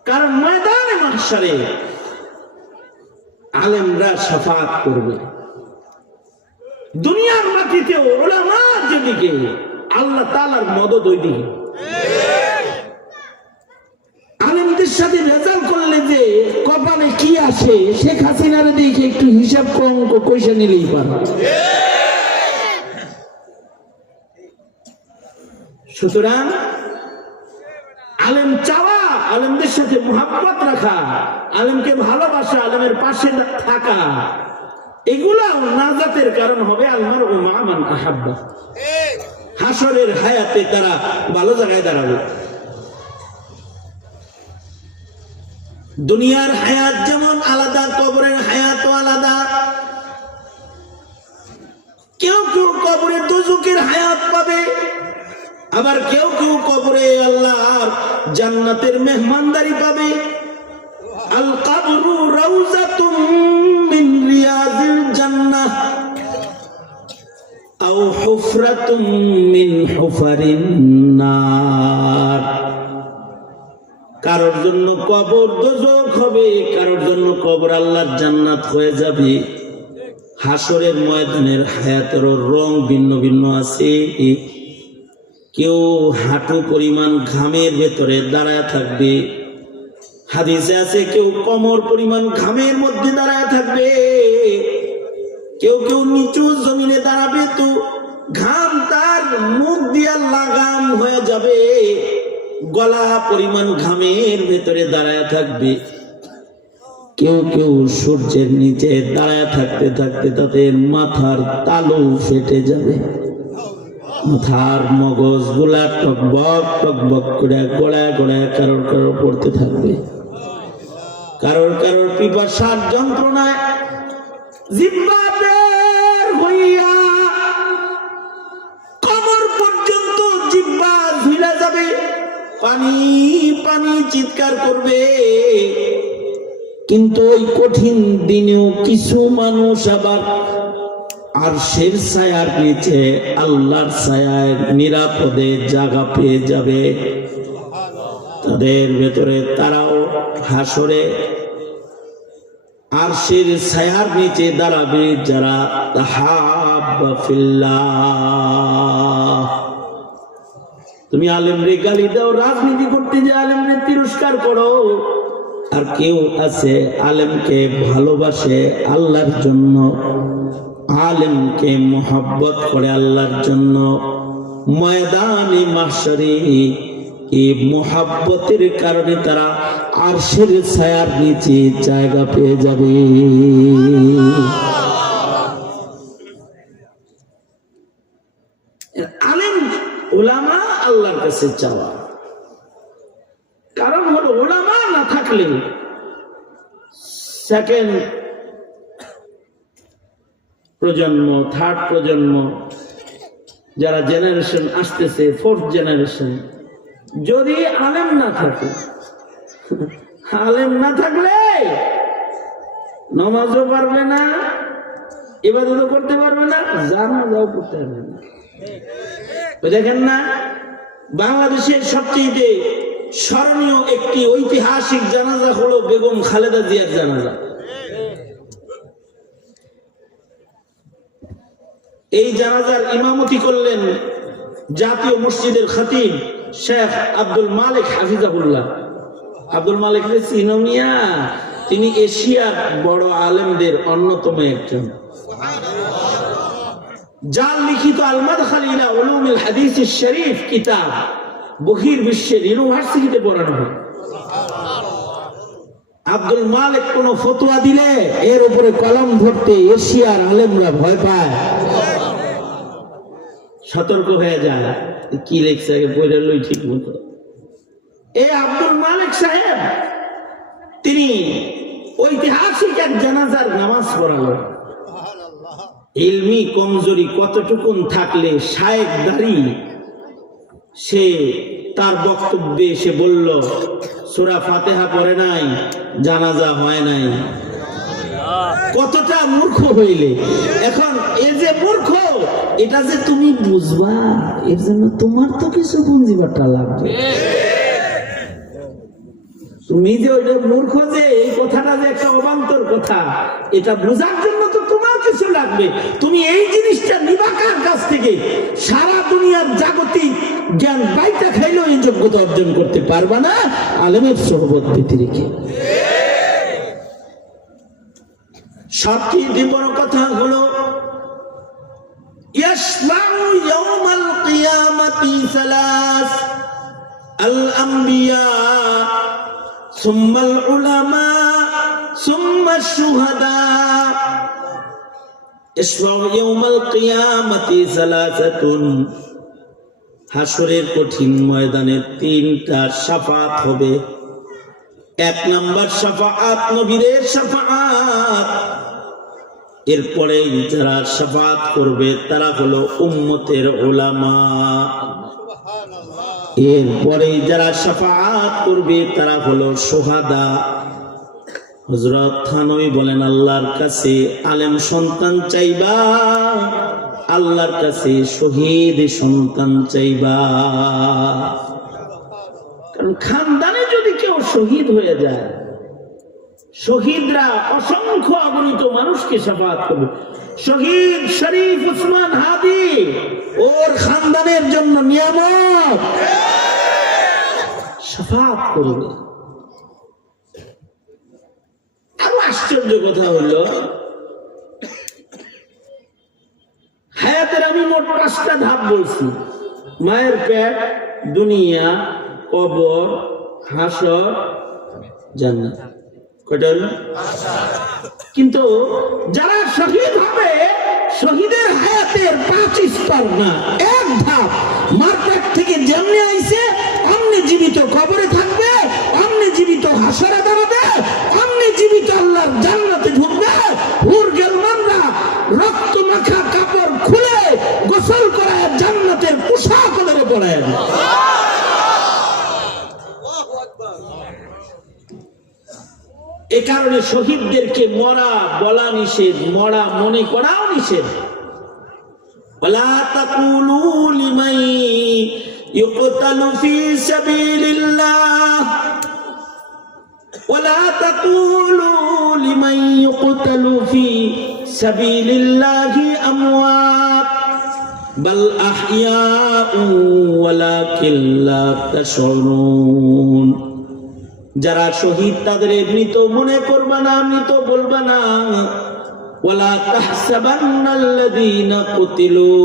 কারণ ময়দানে মাহশারে আলেমরা শাফাআত করবে। দুনিয়ার মাটিতে উলামা যেদিকে, আল্লাহ তাআলার মদদ ওইদিকে। আলেমদের সাথে রেজাল্ট করলে যে কপালে কি আসে, শেখ হাসিনার দিকে একটু হিসাব অঙ্ক কইসা নিলেই পারে। সুতরাং আলেম চাওয়া, আলেমদের সাথে মুহাব্বত রাখা, আলেমকে ভালোবাসা, আলেমের পাশে থাকা, এগুলাও নাজাতের কারণ হবে। আলমার ও মান আহাব্বা, হাসরের হায়াতে তারা ভালো জায়গায় দাঁড়াবে। দুনিয়ার হায়াত যেমন আলাদা, কবরের হায়াতও আলাদা। কেউ কেউ কবরে দুজুকের হায়াত পাবে, আবার কেউ কেউ কবরে আল্লাহর জান্নাতের মেহমানদারি পাবে। আল কবরু রাউযাতুম মিন রিয়াজিল জান্নাহ আও হুফরাতুম মিন হুফারিন নার। কারোর জন্য কবর দোজখ হবে, কারোর জন্য কবর আল্লাহর জান্নাত হয়ে যাবে। হাসরের ময়দানের হায়াতেরও রং ভিন্ন ভিন্ন আছে। কেউ হাঁটু পরিমাণ ঘামের ভেতরে দাঁড়ায় থাকবে, হাদিসে আছে কেউ কোমর পরিমাণ ঘামের মধ্যে দাঁড়ায় থাকবে। কেউ কেউ নিচু জমিনে দাঁড়াবে, তো ঘাম তার মুখ দিয়া লাগাম হয়ে যাবে, গলা পরিমাণ ঘামের ভেতরে দাঁড়ায় থাকবে। কেউ কেউ সূর্যের নিচে দাঁড়ায় থাকতে থাকতে তাদের মাথার তালু ফেটে যাবে, মাথার মগজ গুলা টকবক টকবক করে গড়ায় গড়ায় কারোর কারোর পড়তে থাকবে। কারোর কারোর পিপাসার যন্ত্রণায় জিহ্বা বের হইয়া কোমর পর্যন্ত জিহ্বা ঝুলে যাবে, পানি পানি চিৎকার করবে। কিন্তু ওই কঠিন দিনেও কিছু মানুষ আবার আরশের ছায়ার নিচে আল্লাহর ছায়ায় নিরাপদে জায়গা পেয়ে যাবে। তাদের ভেতরে তারাও হাসরে আরশের ছায়ার নিচে দাঁড়াবে যারা তাহাব্বা ফিল্লাহ। তুমি আলেমরে গালি দাও, রাজনীতি করতে যে আলেমরে তিরস্কার করো, আর কেউ আছে আলেমকে ভালোবাসে আল্লাহর জন্য, আলেমকে মোহাব্বত করে আল্লাহর জন্য। ময়দানে মাহশরে এই মোহাব্বতের কারণে তারা আরশের ছায়ার নিচে জায়গা পেয়ে যাবে। আলেম উলামা আল্লাহর কাছে চাওয়া, কারণ হলো উলামা না থাকলে সেকেন্ড প্রজন্ম, থার্ড প্রজন্ম, যারা জেনারেশন আসতেছে, ফোর্থ জেনারেশন, যদি আলেম না থাকে, আলেম না থাকলে নামাজও পারবে না, ইবাদতও করতে পারবে না, জানাজাও পড়তে পারবে না। দেখেন না, বাংলাদেশের সবচেয়ে স্মরণীয় একটি ঐতিহাসিক জানাজা হলো বেগম খালেদা জিয়ার জানাজা। এই জানাজার ইমামতি করলেন জাতীয় মসজিদের খতিব শেখ আব্দুল মালিক হাফিজাহুল্লাহ। আব্দুল মালিক সিনোমিয়া, তিনি এশিয়ার বড় আলেমদের অন্যতম একজন, যার লিখিত আল মাদখাল ইলা উলুমিল হাদিস শরীফ কিতাব বহির্বিশ্বের ইউনিভার্সিটিতে পড়ানো হয়। আব্দুল মালিক কোন ফতোয়া দিলে এর উপরে কলম ধরতে এশিয়ার আলেমরা ভয় পায়, সতর্ক হয়ে যায়, কি লেখছে পড়ে লই ঠিক মতো। এই আব্দুল মালিক সাহেব তিনি ঐতিহাসিক এক জানাজার নামাজ পড়ালো। ইলমি কমজোরি কতটুকুন থাকলে শায়েখ দাঁড়ি, সে তার বক্তব্যে সে বলল সূরা ফাতিহা পড়ে নাই, জানাজা হয় নাই। কতটা মূর্খ হইলে! এখন এই যে মূর্খ, এটা যে তুমি বুঝবা, এর জন্য তোমার তো কিছু পুঁজিবাটা লাগবে। তুমি যে ওইটা মূর্খ, যে এই কথাটা যে একটা অবান্তর কথা, এটা বোঝার জন্য তো তোমার কিছু লাগবে। তুমি এই জিনিসটা নিবা কার কাছ থেকে? সারা দুনিয়ার জাগতিক জ্ঞান বাইটা খাইলেও এই যোগ্যতা অর্জন করতে পারবা না আলেমের সোহবত পেতে রেখে। সবচেয়ে বড় কথা হলো ইয়াশফাউ ইয়াউমাল কিয়ামাতি সালাস আল আম্বিয়া সুম্মাল উলামা সুম্মাশ শুহাদা। ইয়াশফাউ ইয়াউমাল কিয়ামাতি সালাসাতুন, হাসরের কঠিন ময়দানে তিনটা শাফাত হবে। এক নাম্বার শাফাআত নবীর শাফাআত, এরপরে যারা শাফাআত করবে তারা হলো উম্মতের উলামা, এরপরে যারা শাফাআত করবে তারা হলো শুহাদা, হযরত থানবী বলেন, আল্লাহর কাছে আলেম সন্তান চাইবা, আল্লাহর কাছে শহীদ সন্তান চাইবা। কারণ খানদানে যদি কেউ শহীদ হয়ে যায়, শহীদরা অসংখ্য অগণিত মানুষকে শাফাআত করবে। শহীদ শরীফ উসমান হাদি ওর খানদানের জন্য নিয়ামত, শাফাআত করবে। আরো আশ্চর্য কথা হইল, হায়াতের আমি মোট 5টা ধাপ বলছি। মায়ের পেট, দুনিয়া, কবর, হাসর, জান্নাত। কয়টা হলো? কিন্তু যারা শহীদ হবে, শহীদের হায়াতের 5 স্তর না, 1 ধাপ। মার পেট থেকে যেমনি আইছে অমনি জীবিত কবরে থাকবে, অমনি জীবিত হাসরে দাঁড়াবে, অমনি জীবিত আল্লাহর জান্নাতে ঢুকবে। হুর গেলমানরা রক্ত মাখা কাপড় খুলে গোসল করায় জান্নাতের পোশাক ওদের পরায়। এ কারণে শহীদদেরকে মরা বলা নিষেধ, মরা মনে করাও নিষেধ। ওয়ালা তাকুলু লিমান ইউকতালু ফি সাবিলিল্লাহ, ওয়ালা তাকুলু লিমান ইউকতালু ফি সাবিলিল্লাহি আমওয়াত বাল আহইয়াউ ওয়ালাকিন লা তাশউরুন। যারা শহীদ তাদের মৃত মনে করবা না, মৃত বলবা না। ওয়ালা তাহসাবান্নাল্লাযীনা কুতিলু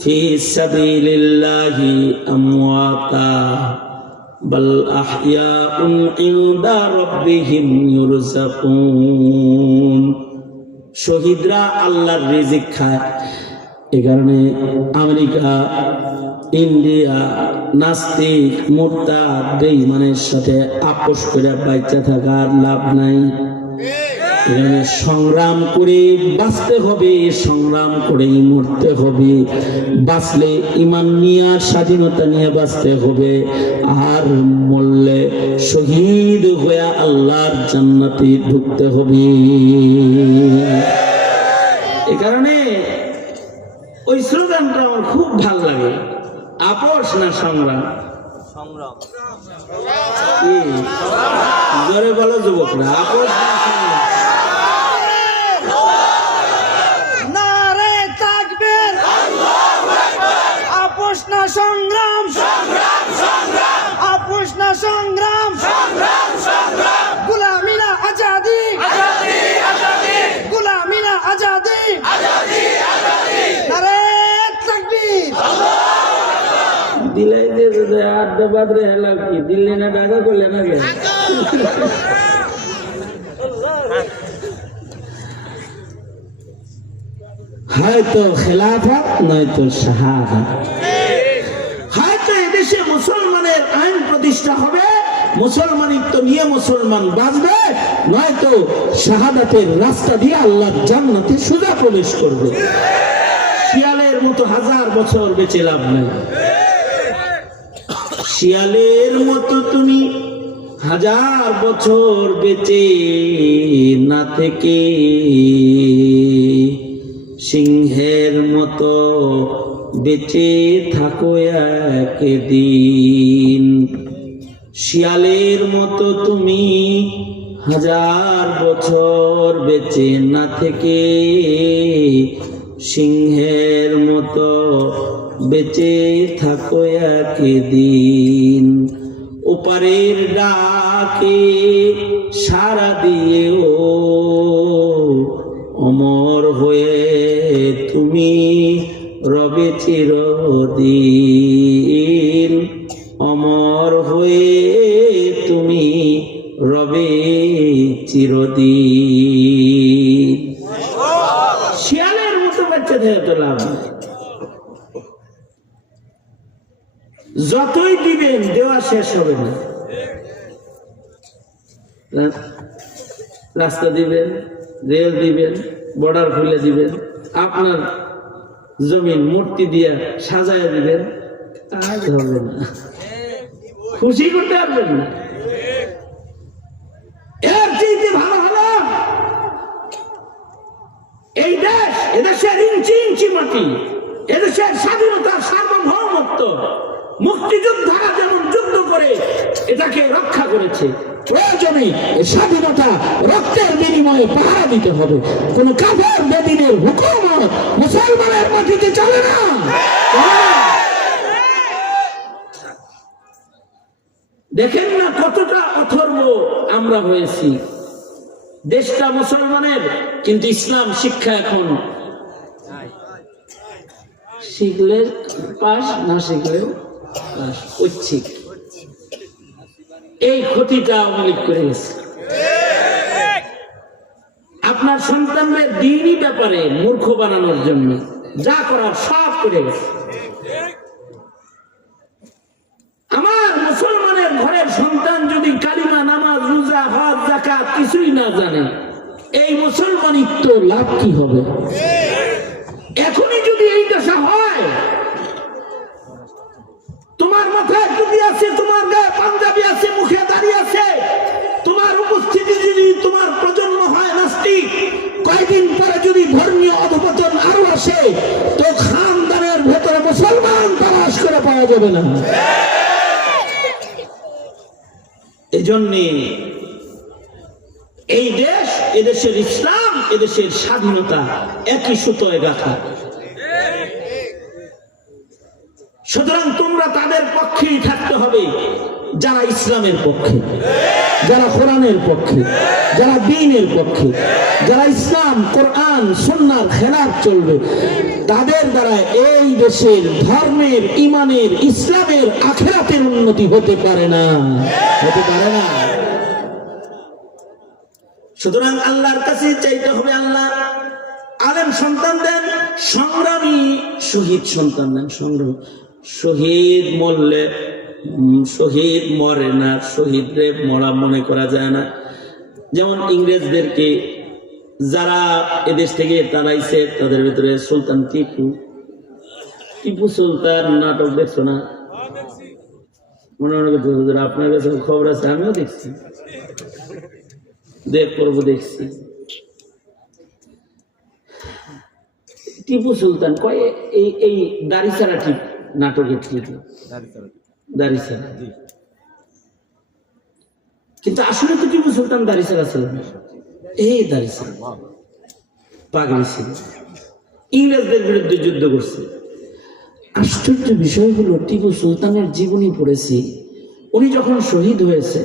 ফি সাবিলিল্লাহি আমওয়াতা বাল আহইয়াউন ইনদা রাব্বিহিম ইউরযাকুন। শহীদরা আল্লাহর রিজিক খায়। এই কারণে আমেরিকা, ইন্ডিয়া নাস্তিক, মুরতাদ, বেঈমানের সাথে আপোষ করে বাইচা থাকার লাভ নাই। এখানে সংগ্রাম করে বাঁচতে হবে, সংগ্রাম করেই মরতে হবে। বাঁচলে ঈমান নিয়ে, স্বাধীনতা নিয়ে বাঁচতে হবে। আর মরলে শহীদ হয়ে আল্লাহর জান্নাতে ঢুকতে হবে। এ কারণে ওই স্লোগানটা আমার খুব ভাল লাগে, আপোষ না সংগ্রাম। জোরে বলো যুবকরা, আপোষ না সংগ্রাম। নারে তাকবীর, আপোষ না সংগ্রাম, আপোষ না সংগ্রাম, গোলামি না আজাদি, গোলামি না আজাদি, নারে তাকবীর। দিলাই দিয়ে যদি আড্ডা বাদরে হেলা কি দিল্লি না ঢাকা করলে না গে? হয়তো খেলাফত নয়তো শাহাদাত। হয়তো এদেশে মুসলমানের আইন প্রতিষ্ঠা হবে, মুসলমানিত্ব নিয়ে মুসলমান বাঁচবে, নয়তো শাহাদাতের রাস্তা দিয়ে আল্লাহর জান্নাতে সোজা প্রবেশ করবে। শিয়ালের মতো 1000 বছর বেঁচে লাভ নাই। শিয়ালের মতো তুমি 1000 বছর বেঁচে না থেকে সিংহের মতো বেঁচে থাকো একদিন। শিয়ালের মতো তুমি 1000 বছর বেঁচে না থেকে সিংহের মতো বেঁচে থাকো একদিন। ওপারের ডাকে সাড়া দিয়েও অমর হয়ে তুমি রবে চিরদিন। অমর হয়ে তুমি রবে চিরদিন। শিয়ালের মতো বাচ্চা থেকে তো লাভ নেই। যতই দিবেন দেওয়া শেষ হবে না। রাস্তা দিবেন, রেল দিবেন, বর্ডার খুলে দিবেন, আপনার জমিন মূর্তি দিয়া সাজায় দিবেন, কাজ হবে না, খুশি করতে পারবেন না। এর চাইতে ভালো হলো এই দেশ, এদেশের ইঞ্চি ইঞ্চি মাটি, এদেশের স্বাধীনতার সার্বভৌমত্ব মুক্তিযোদ্ধারা যেমন যুদ্ধ করে এটাকে রক্ষা করেছে, প্রয়োজনে এই স্বাধীনতা রক্তের বিনিময়ে পাহারা দিতে হবে। কোন কাফের বেদিনের হুকুমত মুসলমানের মাটিতে চলে না। দেখেন না কতটা অথর্ব আমরা হয়েছি। দেশটা মুসলমানের, কিন্তু ইসলাম শিক্ষা এখন শিখলে পাস, না শিখলে পাস, ঐচ্ছিক। এই ক্ষতিটা আওয়ামী লীগ করে গেছে। আপনার সন্তানদের দিনই ব্যাপারে মূর্খ বানানোর জন্য যা করার সব করে গেছে। আমার মুসলমানের ঘরের সন্তান যদি কালিমা, নামাজ, রোজা, হজ, যাকাত কিছুই না জানে, এই মুসলমানিত্ব লাভ কি হবে? এখনই যদি এই দশা হয়, তোমার মাথায় টুপি আছে, তোমার গায়ে পাঞ্জাবি আছে, মুখে দাঁড়িয়ে আছে, তোমার উপস্থিতি যদি তোমার প্রজন্ম হয় নাস্তিক, কয়েকদিন পরে যদি ধর্মীয় অধপতন আরো আসে, তো খানদানের ভেতরে মুসলমান তালাশ করে পাওয়া যাবে না। এজন্যে এই দেশ, এদেশের ইসলাম, এদেশের স্বাধীনতা একই সুতোয় গাঁথা। সুতরাং তোমরা তাদের পক্ষেই থাকতে হবে যারা ইসলামের পক্ষে, যারা কোরআনের পক্ষে, যারা দ্বীনের পক্ষে, যারা ইসলাম, কোরআন, সুন্নাহর খেলাফ চলবে। তাদের দ্বারা এই দেশের ধর্মের, ইমানের, ইসলামের, আখিরাতের উন্নতি হতে পারে না, হতে পারে না। সুতরাং আল্লাহর কাছে চাইতে হবে, আল্লাহ আলেম সন্তান দেন, সংগ্রামী শহীদ সন্তান দেন। সংগ্রাম শহীদ মরলে, শহীদ মরে না, শহীদরে মরা মনে করা যায় না। যেমন ইংরেজদেরকে যারা এদেশ থেকে তাড়াইছে, তাদের ভিতরে সুলতান টিপু সুলতান নাটক দেখছো না? মনে মনে করতে আপনার কাছে খবর আছে, আমিও দেখছি, দেখছি। টিপু সুলতান কয় এই দাড়িছাড়া ঠিক নাটকের ঠিক দাড়িছাড়া, কিন্তু আসলে তো টিপু সুলতান দাড়িছাড়া ছিল না, এই দাড়িছাড়া পাগড়ি ছিল, ইংরেজদের বিরুদ্ধে যুদ্ধ করছে। আশ্চর্য বিষয় হলো, টিপু সুলতানের জীবনী পড়েছি, উনি যখন শহীদ হয়েছে,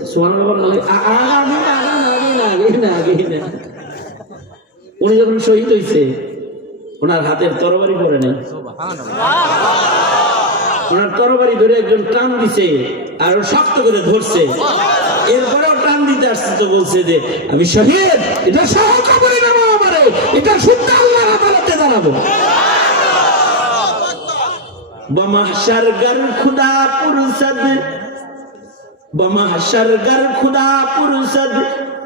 উনি যখন শহীদ হয়েছে, ওনার হাতের তরবারি পড়ে নেই, ওনার তরবারি ধরে একজন টান দিছে, আর শক্ত করে ধরছে, এরপরেও টান দিতে আসছে, তো বলছে যে আমি শহীদ, এটা সহকবরি নামা আমারে, এটা শুদ্ধ আল্লাহর আদালতে দাঁড়াবো। বমাহশার গর খুদা পুরসদ, বমাহশার গর খুদা পুরসদ,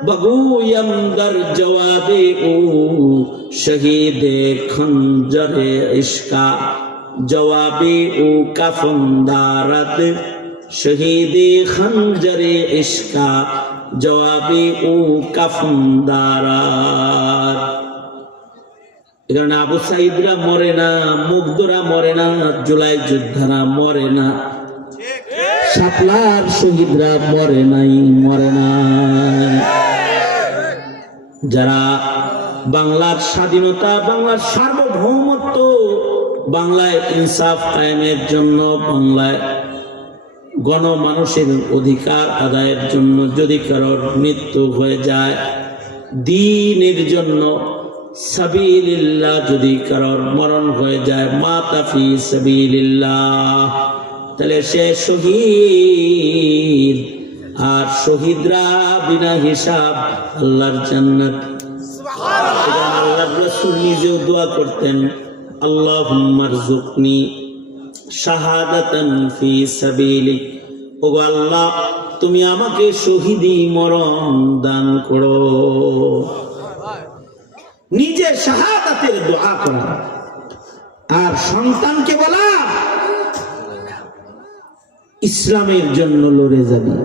বগুয়ম দর জওয়াবে ও শহীদে খঞ্জরে ইশকা, জওয়াবে ও কাফনদারত, শহীদে খঞ্জরে ইশকা, জওয়াবে ও কাফনদারত। এখানে আবু সাইদরা মরে না, মুগ্ধরা মরে না, জুলাই যোদ্ধারা মরে না, শাপলার শহীদরা মরে নাই, মরে নাই। যারা বাংলার স্বাধীনতা, বাংলার সার্বভৌমত্ব, বাংলায় ইনসাফ কায়েমের জন্য, বাংলায় গণমানুষের অধিকার আদায়ের জন্য যদি কারোর মৃত্যু হয়ে যায়, দ্বীনের জন্য সাবিলিল্লাহ যদি কারোর মরণ হয়ে যায়, মাতা ফি সাবিলিল্লাহ, তাহলে সে শহীদ। আর শহীদরা বিনা হিসাব আল্লাহর জান্নাত। আল্লাহর রাসূল নিজেও দোয়া করতেন, আল্লাহুম্মা রযুকনি শাহাদাতান ফি সাবিলিক, ওগো আল্লাহ তুমি আমাকে শহীদি মরণ দান করো। নিজে শাহাদাতের দোয়া করা, আর সন্তানকে বলা ইসলামের জন্য লড়ে যাবি,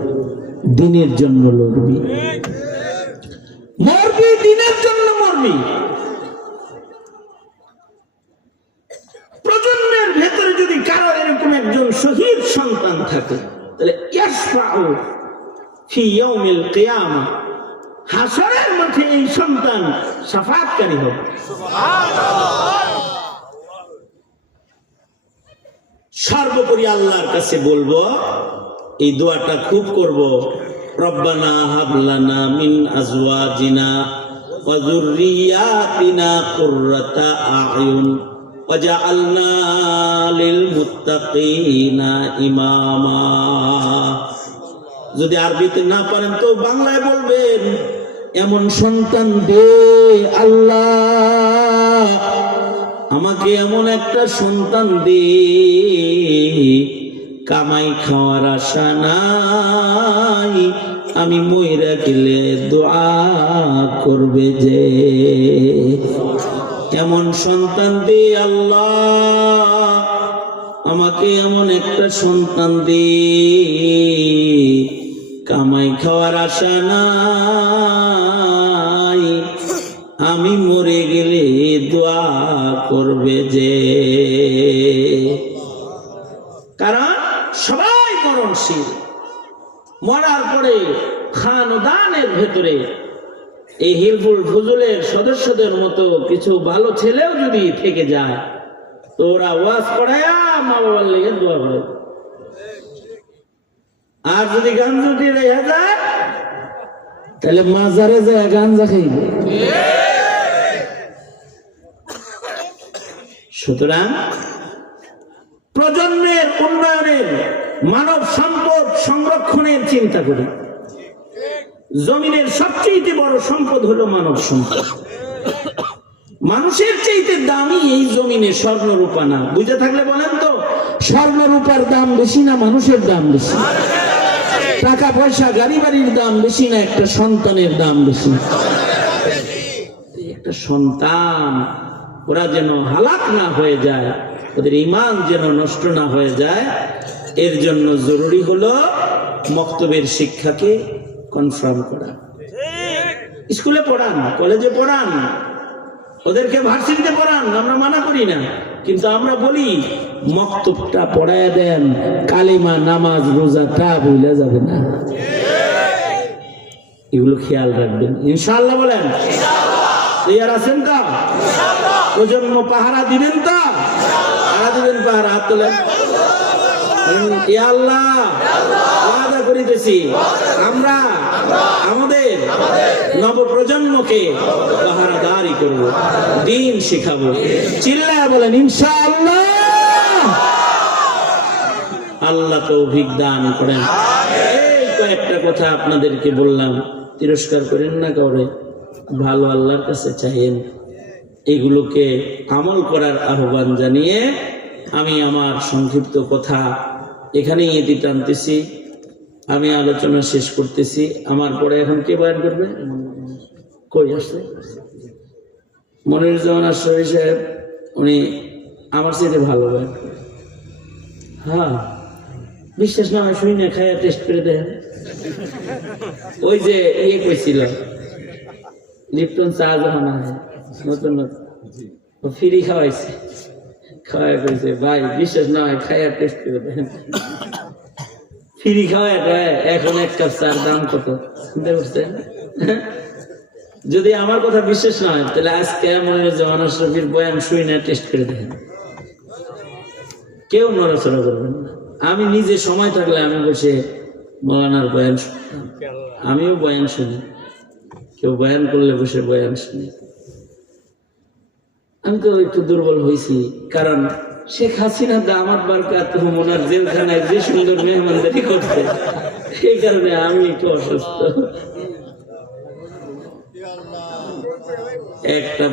দ্বীনের জন্য লড়বি। মরবি, দিনের জন্য মরবি। প্রজন্মের ভেতরে যদি কারো এরকম একজন শহীদ সন্তান থাকে, তাহলে ইয়াশফাউ ফি ইয়াউমিল কিয়ামা, হাসরের মাঠে এই সন্তান শাফাআতকারী হবে। সর্বোপরি আল্লাহর কাছে বলবো, এই দোয়াটা খুব করব, রব্বানা হাব লানা মিন আজওয়াজিনা ওয়া যুররিয়াতিনা কুররাতা আয়ুন ওয়াজআলনা লিল মুত্তাকিনা ইমামা। যদি আরবিতে না পারেন তো বাংলায় বলবেন, এমন সন্তান দে আল্লাহ, আমাকে এমন একটা সন্তান দে, কামাই খাওয়ার আশা নাই, আমি মইরা গেলে দোয়া করবে যে। এমন সন্তান দে আল্লাহ, আমাকে এমন একটা সন্তান দে, কামাই খাওয়ার আশা নাই, আমি মরে গেলে দোয়া করবে যে। কারণ সবাই মরণশীল, মরার পরে খানদানের ভেতরে এই হিলফুল ফুজুলের সদস্যদের মতো কিছু ভালো ছেলেও যদি থেকে যায়, তো ওরা ওয়াজ করায়া মা বাবার লেগে দোয়া করে। আর যদি গাঞ্জুটি রেখে যায়, তাহলে মাজারে যায় গাঞ্জা খাইবে। সুতরাং প্রজন্মের উন্নয়নের, মানব সম্পদ সংরক্ষণের চিন্তা করি। জমিনের সবচেয়ে বড় সম্পদ হলো মানব সম্পদ। মানুষের চাইতে দামি এই জমিনে স্বর্ণ রূপা না। বুঝে থাকলে বলেন তো, স্বর্ণ রূপার দাম বেশি না মানুষের দাম বেশি? টাকা পয়সা গাড়ি বাড়ির দাম বেশি না একটা সন্তানের দাম বেশি? একটা সন্তান, ওরা যেন হালাক না হয়ে যায়, ওদের ঈমান যেন নষ্ট না হয়ে যায়, এর জন্য জরুরি হলো মক্তবের শিক্ষাকে কনফার্ম করা। স্কুলে পড়ান, কলেজে পড়ান, ওদেরকে ভার্সিটিতে পড়ান, আমরা মানা করি না, কিন্তু আমরা বলি মক্তবটা পড়ায় দেন, কালিমা নামাজ রোজাটা ভুলে যাবে না। এগুলো খেয়াল রাখবেন ইনশাআল্লাহ। বলেন তৈরি আছেন তো? প্রজন্ম পাহারা দিবেন তো? পাহারা দিবেন, পাহারা। হাত তোলেন। ইয়া আল্লাহ, ওয়াদা করিতেছি আমরা আমাদের নবপ্রজন্মকে পাহারাদারি করব, দ্বীন শিখাবো। চিল্লায়া বলেন ইনশাআল্লাহ। আল্লাহ তৌফিক দান করেন। এই কয়েকটা কথা আপনাদেরকে বললাম, তিরস্কার করেন না কাউরে, ভালো আল্লাহর কাছে চাইেন। এগুলোকে আমল করার আহ্বান জানিয়ে আমি আমার সংক্ষিপ্ত কথা এখানেই এটি টানতেছি। আমি আলোচনা শেষ করতেছি। আমার পরে এখন কে বয়ান করবে? কই আসছে? মনিরুজ্জামান আশরাফি সাহেব, উনি আমার সাথে ভালো বয়ান করে। হ্যাঁ, বিশ্বাস না হয় শুই না, খাইয়া টেস্ট করে দেন। ওই যে ইয়ে কইছিল লিপটন চা যখন হয় নতুন নতুন, ও ফ্রি খাওয়াইছে, খাওয়াই কইছে ভাই বিশ্বাস না হয় খাইয়া টেস্ট করে দেন। ফ্রি খাওয়াই এখন এক কাপ চার দাম কত চিন্তা করছেন? যদি আমার কথা বিশ্বাস না হয়, তাহলে আজকে মনিরুজ্জামান আশরাফির বয়ান শুই না টেস্ট করে দেখেন। কেউ নড়াচড়া করবেন না। আমি নিজে সময় থাকলে আমি বসে মৌলানার বয়ান শুনতাম, আমিও বয়ান শুনি। কেউ বয়ান করলে বসে বয়ান শুনি। আমি তো একটু দুর্বল হয়েছি, কারণ শেখ হাসিনা দামাত বারকাত ওনার জেলখানায় যে সুন্দর মেহমানদারি করতে, এই কারণে আমি একটু অসুস্থ। একটা